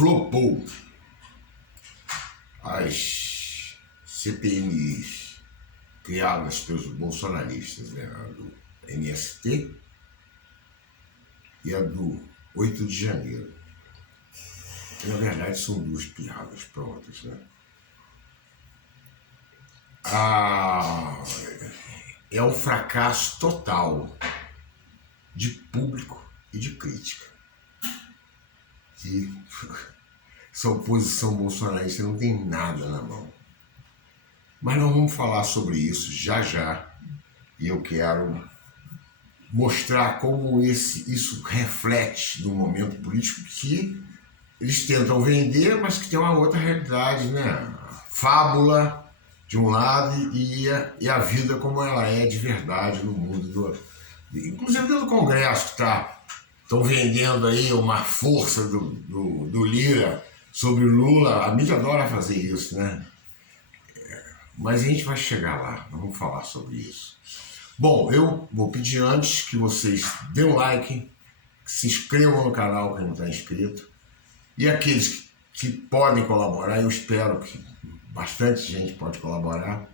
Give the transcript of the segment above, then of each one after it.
flopou. As CPMIs criadas pelos bolsonaristas, né? A do MST e a do 8 de janeiro. Na verdade, são duas piadas prontas, né? É um fracasso total de público e de crítica. Que essa oposição bolsonarista não tem nada na mão. Mas nós vamos falar sobre isso já já. E eu quero mostrar como isso reflete no momento político que eles tentam vender, mas que tem uma outra realidade, né? Fábula de um lado e a vida como ela é de verdade no mundo, inclusive do Congresso, que estão vendendo aí uma força do Lira sobre o Lula. A mídia adora fazer isso, né? Mas a gente vai chegar lá, vamos falar sobre isso. Bom, eu vou pedir antes que vocês dêem um like, que se inscrevam no canal quem não está inscrito, e aqueles que podem colaborar, eu espero que bastante gente pode colaborar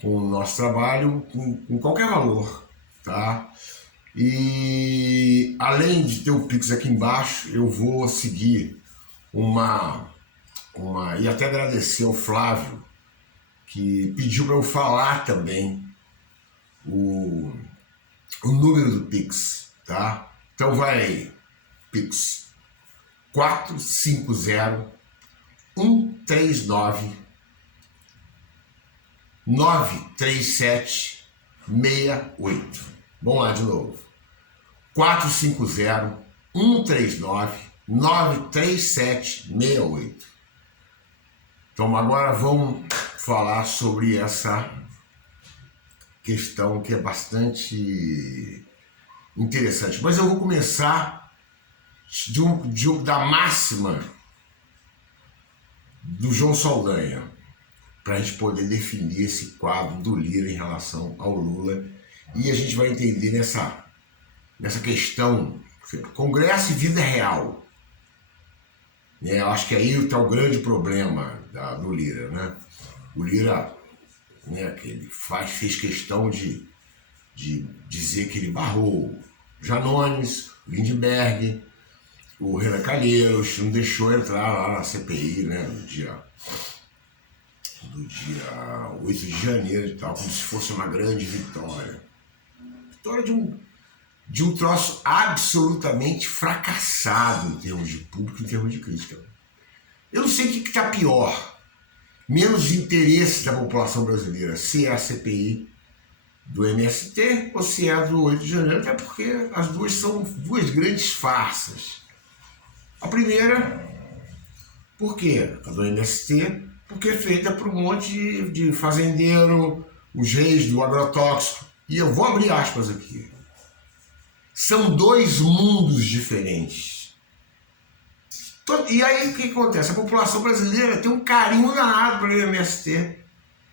com o nosso trabalho, com qualquer valor, tá? E além de ter o Pix aqui embaixo, eu vou seguir e até agradecer ao Flávio, que pediu para eu falar também o número do Pix, tá? Então vai aí, Pix 450-139-93768. Vamos lá de novo. 450-139-93768. Então agora vamos falar sobre essa questão que é bastante interessante. Mas eu vou começar da máxima do João Saldanha, para a gente poder definir esse quadro do Lira em relação ao Lula. E a gente vai entender nessa questão, Congresso e vida real. Eu acho que aí está o grande problema do Lira, né? O Lira, né, que ele fez questão de dizer que ele barrou Janones, Lindbergh, o Renan Calheiros, não deixou entrar lá na CPI, né, no dia 8 de janeiro e tal, como se fosse uma grande vitória. Vitória de um troço absolutamente fracassado em termos de público, em termos de crítica. Eu não sei o que está pior, menos interesse da população brasileira, se é a CPI do MST ou se é a do 8 de janeiro, até porque as duas são duas grandes farsas. A primeira, por quê? A do MST, porque é feita por um monte de fazendeiro, os reis do agrotóxico. E eu vou abrir aspas aqui. São dois mundos diferentes. E aí o que acontece? A população brasileira tem um carinho danado pelo MST.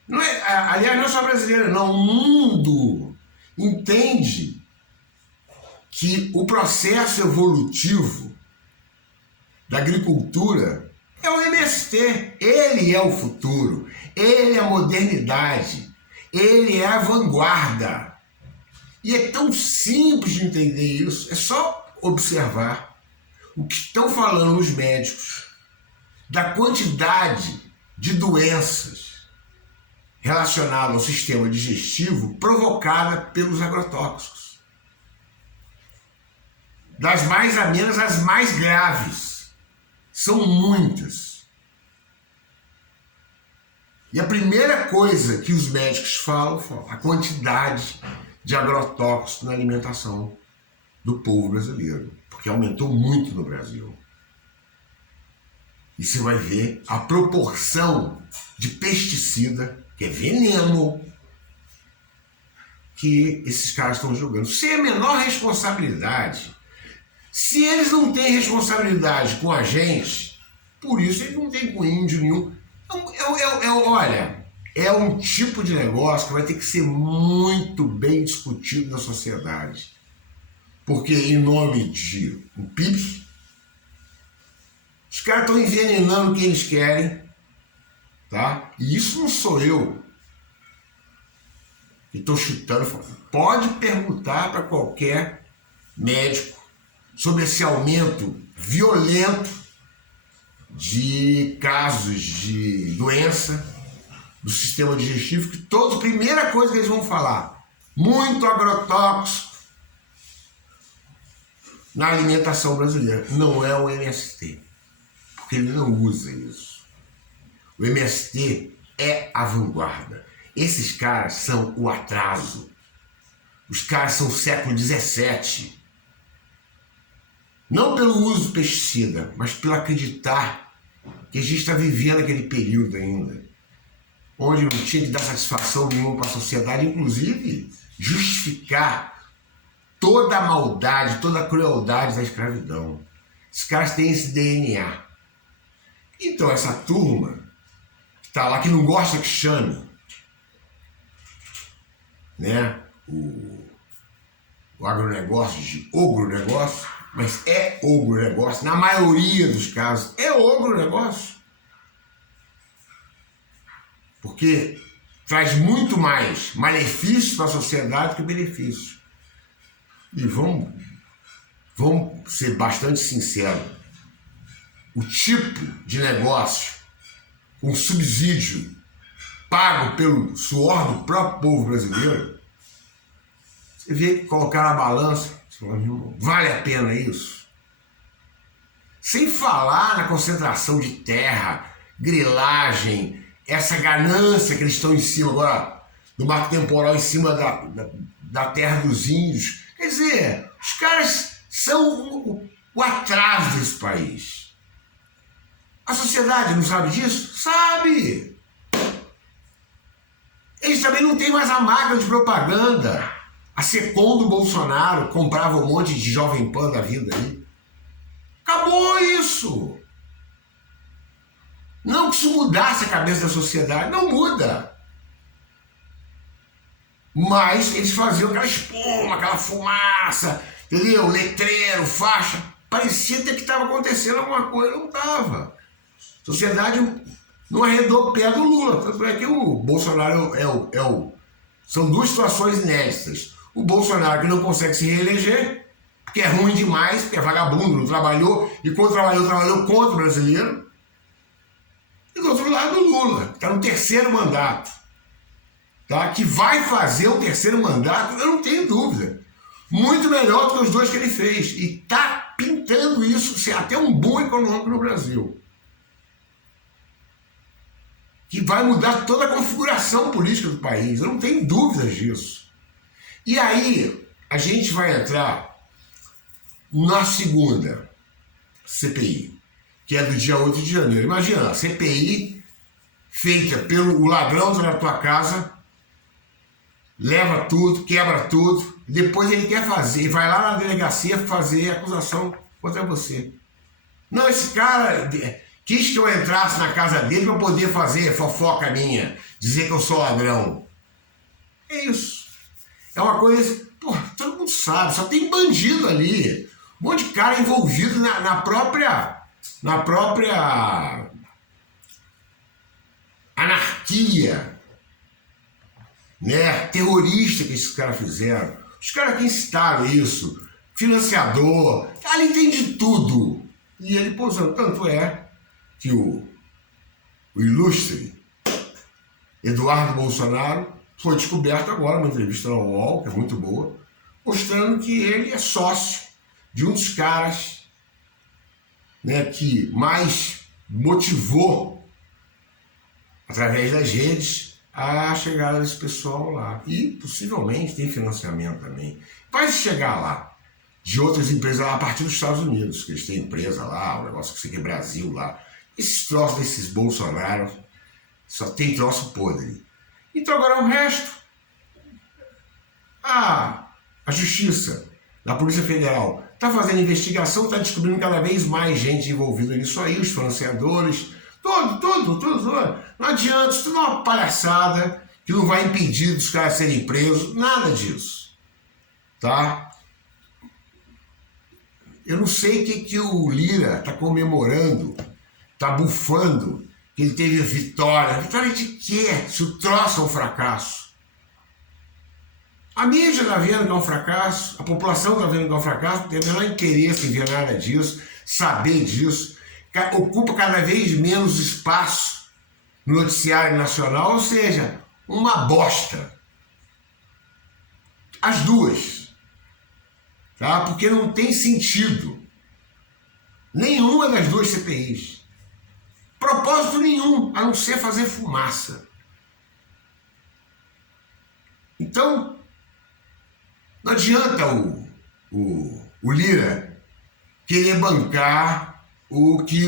Não é, aliás, não é só brasileira, não. O mundo entende que o processo evolutivo da agricultura é o MST. Ele é o futuro, ele é a modernidade, ele é a vanguarda. E é tão simples de entender isso, é só observar o que estão falando os médicos da quantidade de doenças relacionadas ao sistema digestivo provocada pelos agrotóxicos. Das mais amenas às mais graves. São muitas. E a primeira coisa que os médicos falam é a quantidade de agrotóxicos na alimentação do povo brasileiro, porque aumentou muito no Brasil. E você vai ver a proporção de pesticida, que é veneno, que esses caras estão jogando. Sem a menor responsabilidade. Se eles não têm responsabilidade com a gente, por isso eles não têm com índio nenhum. Olha, é um tipo de negócio que vai ter que ser muito bem discutido na sociedade. Porque em nome de um PIB, os caras estão envenenando quem eles querem, tá? E isso não sou eu que estou chutando. Pode perguntar para qualquer médico sobre esse aumento violento de casos de doença do sistema digestivo, que a primeira coisa que eles vão falar, muito agrotóxico na alimentação brasileira. Não é o MST, porque ele não usa isso. O MST é a vanguarda. Esses caras são o atraso. Os caras são o século XVII. Não pelo uso do pesticida, mas pelo acreditar que a gente está vivendo aquele período ainda, onde não tinha que dar satisfação nenhuma para a sociedade, inclusive justificar toda a maldade, toda a crueldade da escravidão. Esses caras têm esse DNA. Então essa turma que está lá, que não gosta que chame, né, o agronegócio de ogronegócio, mas é ogronegócio, na maioria dos casos é ogronegócio. Porque traz muito mais malefícios para a sociedade que benefícios. E vamos ser bastante sinceros. O tipo de negócio com subsídio pago pelo suor do próprio povo brasileiro, você vê que colocar na balança, você fala, vale a pena isso? Sem falar na concentração de terra, grilagem, essa ganância que eles estão em cima agora, do marco temporal em cima da terra dos índios. Quer dizer, os caras são o atraso desse país. A sociedade não sabe disso? Sabe! Eles também não têm mais a máquina de propaganda. A Secom do Bolsonaro comprava um monte de Jovem Pan da vida aí. Acabou isso! Não que isso mudasse a cabeça da sociedade, não muda. Mas eles faziam aquela espuma, aquela fumaça, entendeu? Letreiro, faixa. Parecia até que estava acontecendo alguma coisa, não estava. A sociedade não arredou o pé do Lula. Tanto é que o Bolsonaro são duas situações inéditas. O Bolsonaro que não consegue se reeleger, porque é ruim demais, porque é vagabundo, não trabalhou, e quando trabalhou contra o brasileiro. E do outro lado, o Lula, que está no terceiro mandato, tá? Que vai fazer o terceiro mandato, eu não tenho dúvida, muito melhor do que os dois que ele fez. E está pintando isso ser até um boom econômico no Brasil, que vai mudar toda a configuração política do país, eu não tenho dúvidas disso. E aí, a gente vai entrar na segunda CPI, que é do dia 8 de janeiro. Imagina, a CPI feita pelo ladrão na tua casa, leva tudo, quebra tudo, e depois ele quer fazer, vai lá na delegacia fazer acusação contra você. Não, esse cara quis que eu entrasse na casa dele para poder fazer fofoca minha, dizer que eu sou ladrão. É isso. É uma coisa, porra, todo mundo sabe, só tem bandido ali. Um monte de cara envolvido na própria anarquia, né, terrorista que esses caras fizeram. Os caras que incitaram isso, financiador, ali tem de tudo. E ele posando, tanto é que o ilustre Eduardo Bolsonaro foi descoberto agora numa entrevista na UOL, que é muito boa, mostrando que ele é sócio de um dos caras, né, que mais motivou, através das redes, a chegada desse pessoal lá. E possivelmente tem financiamento também. Vai chegar lá de outras empresas lá a partir dos Estados Unidos, que eles têm empresa lá, o negócio que segue Brasil lá. Esses troços desses Bolsonaro só tem troço podre. Então agora o resto, a Justiça, da Polícia Federal, está fazendo investigação, está descobrindo cada vez mais gente envolvida nisso aí, os financiadores, tudo. Não adianta, isso tudo é uma palhaçada que não vai impedir dos caras serem presos, nada disso, tá? Eu não sei o que o Lira está comemorando tá bufando que ele teve vitória. Vitória de quê? Se o troço é um fracasso. A mídia está vendo que é um fracasso, a população está vendo que é um fracasso, não tem o menor interesse em ver nada disso, saber disso, ocupa cada vez menos espaço no noticiário nacional, ou seja, uma bosta. As duas. Tá? Porque não tem sentido. Nenhuma das duas CPIs. Propósito nenhum, a não ser fazer fumaça. Então, não adianta o Lira querer bancar o que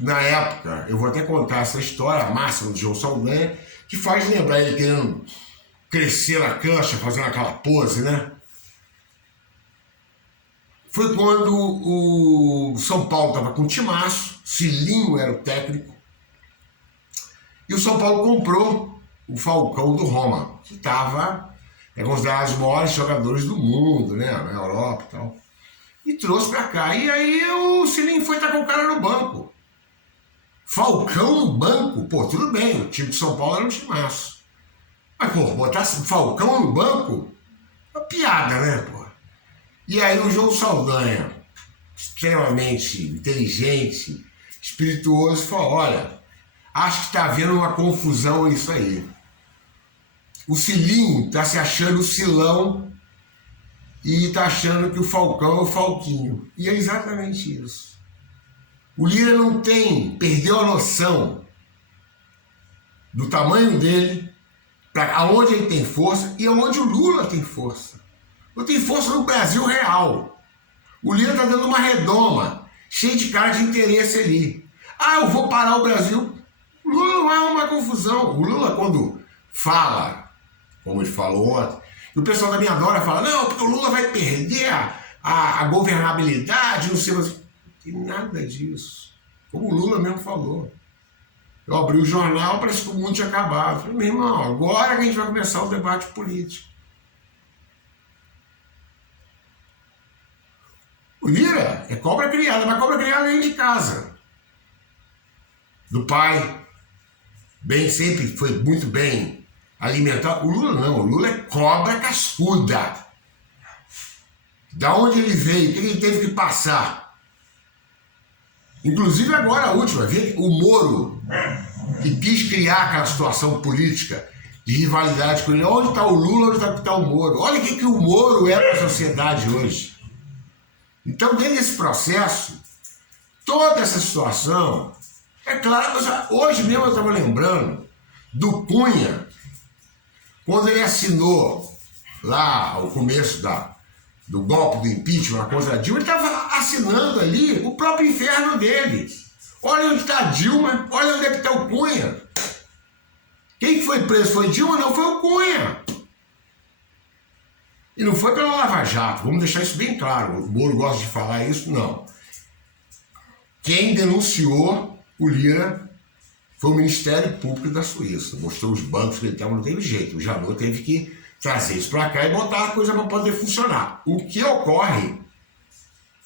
na época, eu vou até contar essa história, a máxima do João Saldanha, que faz lembrar ele querendo crescer na cancha, fazendo aquela pose, né? Foi quando o São Paulo estava com um timaço, Cilinho era o técnico, e o São Paulo comprou o Falcão do Roma, que é considerado os maiores jogadores do mundo, né, na Europa e tal, e trouxe pra cá. E aí o Cilinho foi estar com o cara no banco. Falcão no banco? Pô, tudo bem, o time de São Paulo era um timaço. Mas, pô, botar Falcão no banco? É uma piada, né, pô? E aí o João Saldanha, extremamente inteligente, espirituoso, falou, olha, acho que está havendo uma confusão nisso aí. O Cilinho está se achando o Cilão e está achando que o Falcão é o Falquinho. E é exatamente isso. O Lira perdeu a noção do tamanho dele, para aonde ele tem força e aonde o Lula tem força. Não tem força no Brasil real. O Lira está dando uma redoma, cheio de cara de interesse ali. Ah, eu vou parar o Brasil. O Lula não é uma confusão. O Lula, quando fala, como ele falou ontem, e o pessoal da minha Dora fala, não, porque o Lula vai perder a governabilidade, não sei, mas não tem nada disso. Como o Lula mesmo falou. Eu abri o jornal, parece que o mundo tinha acabado. Eu falei, meu irmão, agora que a gente vai começar o debate político. O Lira é cobra criada, mas cobra criada dentro de casa. Do pai, sempre foi muito bem alimentado. O Lula não, o Lula é cobra cascuda. Da onde ele veio, o que ele teve que passar. Inclusive agora a última, o Moro, que quis criar aquela situação política de rivalidade com ele. Onde está o Lula, onde está o Moro? Olha o que o Moro é para a sociedade hoje. Então, dentro desse processo, toda essa situação, é claro, hoje mesmo eu estava lembrando do Cunha, quando ele assinou lá ao começo do golpe do impeachment contra a Dilma, ele estava assinando ali o próprio inferno dele. Olha onde está a Dilma, olha onde é que está o Cunha. Quem foi preso foi Dilma? Não, foi o Cunha. E não foi pela Lava Jato, vamos deixar isso bem claro. O Moro gosta de falar isso, não. Quem denunciou o Lira foi o Ministério Público da Suíça. Mostrou os bancos que ele estava, não teve jeito. O Janot teve que trazer isso para cá e botar a coisa para poder funcionar. O que ocorre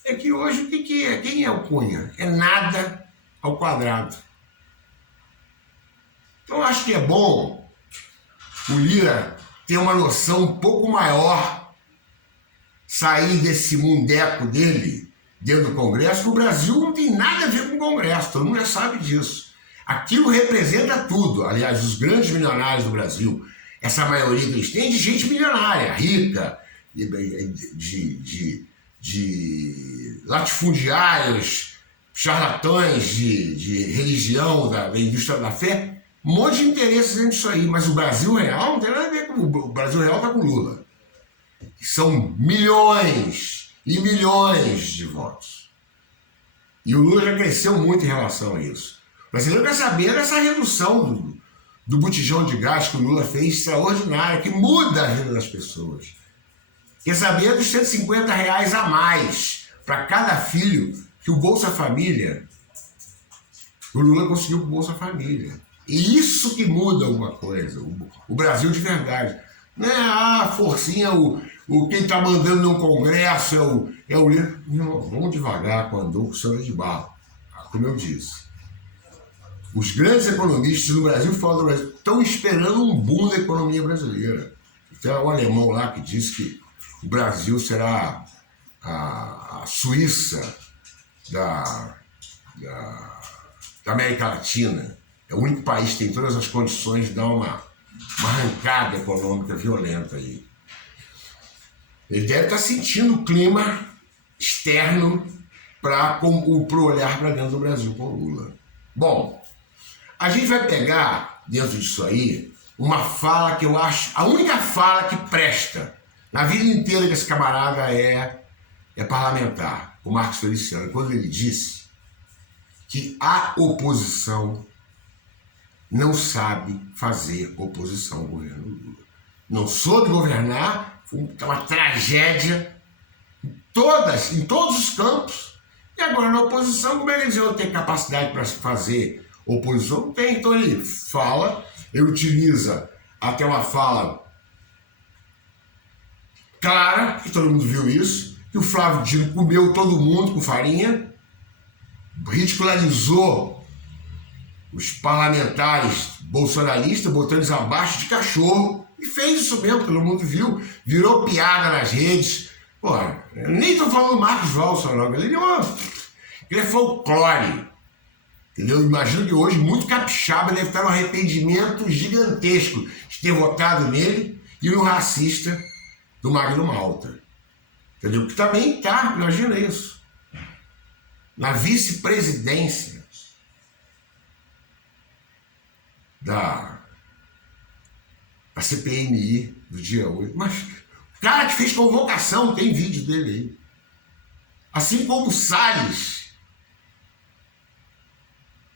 é que hoje o que é? Quem é o Cunha? É nada ao quadrado. Então acho que é bom o Lira ter uma noção um pouco maior, sair desse mundeco dele dentro do Congresso, que o Brasil não tem nada a ver com o Congresso, todo mundo já sabe disso. Aquilo representa tudo. Aliás, os grandes milionários do Brasil, essa maioria que eles têm é de gente milionária, rica, de latifundiários, charlatães de religião, da indústria da fé, um monte de interesses dentro disso aí, mas o Brasil real não tem nada a ver com o Brasil real, está com o Lula. São milhões e milhões de votos. E o Lula já cresceu muito em relação a isso. O brasileiro quer saber dessa redução do botijão de gás que o Lula fez, extraordinária, que muda a vida das pessoas. Quer saber dos R$150 a mais para cada filho que o Bolsa Família, o Lula conseguiu com o Bolsa Família. E isso que muda alguma coisa, o Brasil de verdade. Não é a forcinha, quem está mandando no Congresso é o Lira. Não, vamos devagar com a Andouco Sandra de Barro, como eu disse. Os grandes economistas no Brasil, fora do Brasil, estão esperando um boom da economia brasileira. Tem um alemão lá que diz que o Brasil será a Suíça da América Latina. É o único país que tem todas as condições de dar uma arrancada econômica violenta aí. Ele deve estar sentindo o clima externo para o olhar para dentro do Brasil com o Lula. Bom, a gente vai pegar dentro disso aí uma fala que eu acho a única fala que presta na vida inteira que esse camarada é parlamentar, o Marcos Feliciano, quando ele disse que a oposição não sabe fazer oposição ao governo Lula. Não soube governar, foi uma tragédia em todos os campos. E agora na oposição, como é que eles vão ter capacidade para fazer oposição? Não tem. Então ele fala, ele utiliza até uma fala clara, que todo mundo viu isso, que o Flávio Dino comeu todo mundo com farinha, ridicularizou os parlamentares bolsonaristas, botando eles abaixo de cachorro, e fez isso mesmo, todo mundo viu, virou piada nas redes. Pô, eu nem estou falando do Marcos Valson, não, ele é folclore, entendeu? Imagino que hoje muito capixaba deve estar num arrependimento gigantesco de ter votado nele e no racista do Magno Malta, entendeu? Que também tá, imagina isso, na vice-presidência da CPMI do dia 8. Mas o cara que fez convocação, tem vídeo dele aí. Assim como o Salles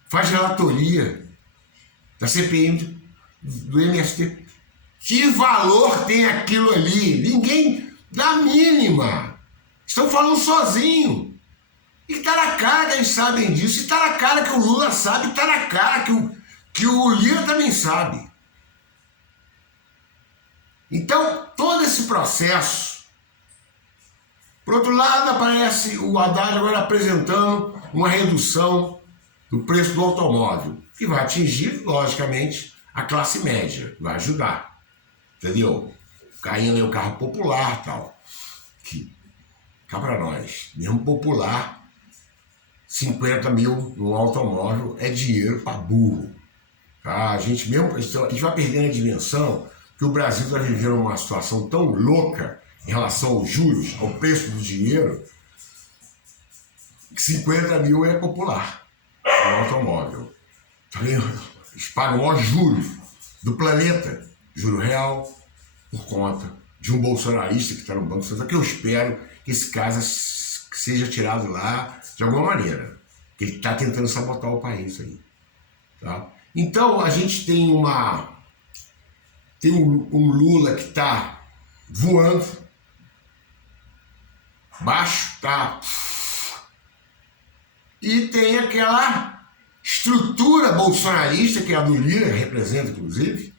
faz relatoria da CPMI do MST. Que valor tem aquilo ali? Ninguém dá mínima. Estão falando sozinho. E tá na cara que eles sabem disso. E tá na cara que o Lula sabe. E tá na cara que o Lira também sabe. Então, todo esse processo. Por outro lado, aparece o Haddad agora apresentando uma redução do preço do automóvel, que vai atingir, logicamente, a classe média. Vai ajudar. Entendeu? Caindo aí o carro popular e tal. Que, cá pra nós, mesmo popular, 50 mil no automóvel é dinheiro para burro. Tá? A gente vai perdendo a dimensão que o Brasil está vivendo uma situação tão louca em relação aos juros, ao preço do dinheiro, que 50 mil é popular no automóvel. Tá vendo? Eles pagam o maior juro do planeta, juro real, por conta de um bolsonarista que está no Banco Central, que eu espero que esse caso seja tirado lá de alguma maneira, que ele está tentando sabotar o país aí. Tá? Então a gente tem um Lula que está voando, baixo, tá? E tem aquela estrutura bolsonarista, que é a do Lira, representa inclusive,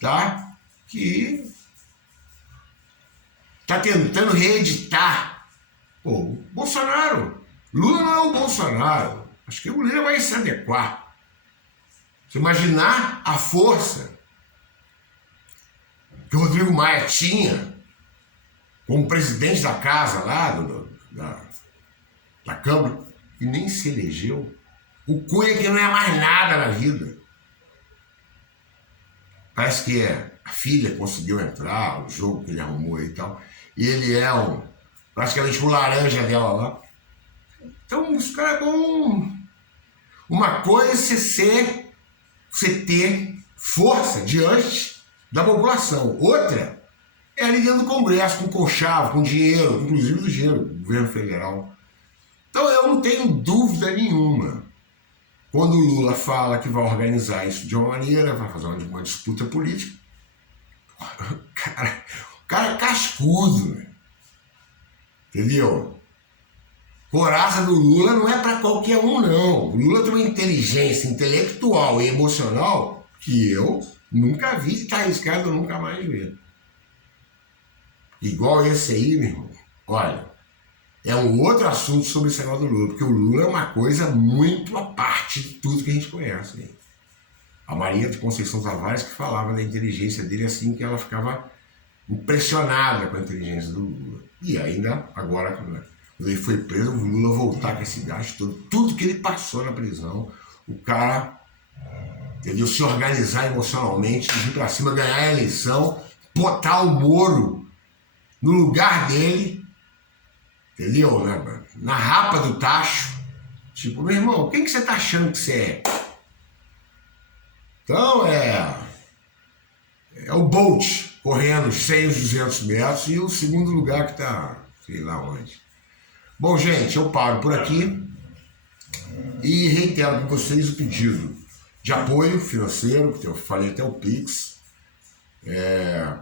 tá? Que está tentando reeditar. Pô, Bolsonaro. Lula não é o Bolsonaro. Acho que o Lira vai se adequar. Se imaginar a força que o Rodrigo Maia tinha como presidente da casa lá, da Câmara, e nem se elegeu. O Cunha que não é mais nada na vida. Parece que a filha conseguiu entrar, o jogo que ele arrumou aí e tal, e ele é praticamente um laranja dela lá. Então, os caras vão... Uma coisa é você ter força diante da população. Outra é ali dentro do Congresso, com conchavo, com dinheiro, inclusive do dinheiro do governo federal. Então eu não tenho dúvida nenhuma. Quando o Lula fala que vai organizar isso de uma maneira, vai fazer uma disputa política, o cara é cascudo, né? Entendeu? Coraça do Lula não é para qualquer um, não. O Lula tem uma inteligência intelectual e emocional que eu nunca vi e está arriscado nunca mais ver. Igual esse aí, meu irmão. Olha, é um outro assunto sobre esse negócio do Lula, porque o Lula é uma coisa muito à parte de tudo que a gente conhece. Hein? A Maria de Conceição Tavares que falava da inteligência dele assim, que ela ficava impressionada com a inteligência do Lula. E ainda, agora, quando ele foi preso, o Lula voltar com esse gasto todo, tudo que ele passou na prisão, o cara, entendeu? Se organizar emocionalmente, vir pra cima, ganhar a eleição, botar o Moro no lugar dele, entendeu? Na rapa do tacho. Tipo, meu irmão, quem que você tá achando que você é? Então é o Bolt correndo os 100, os 200 metros e o segundo lugar que tá, sei lá onde. Bom, gente, eu paro por aqui e reitero para vocês o pedido de apoio financeiro, que eu falei até o Pix,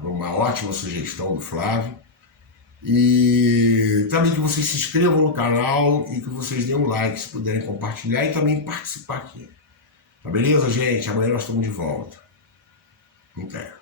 uma ótima sugestão do Flávio. E também que vocês se inscrevam no canal e que vocês deem um like se puderem compartilhar e também participar aqui. Tá beleza, gente? Amanhã nós estamos de volta. Até.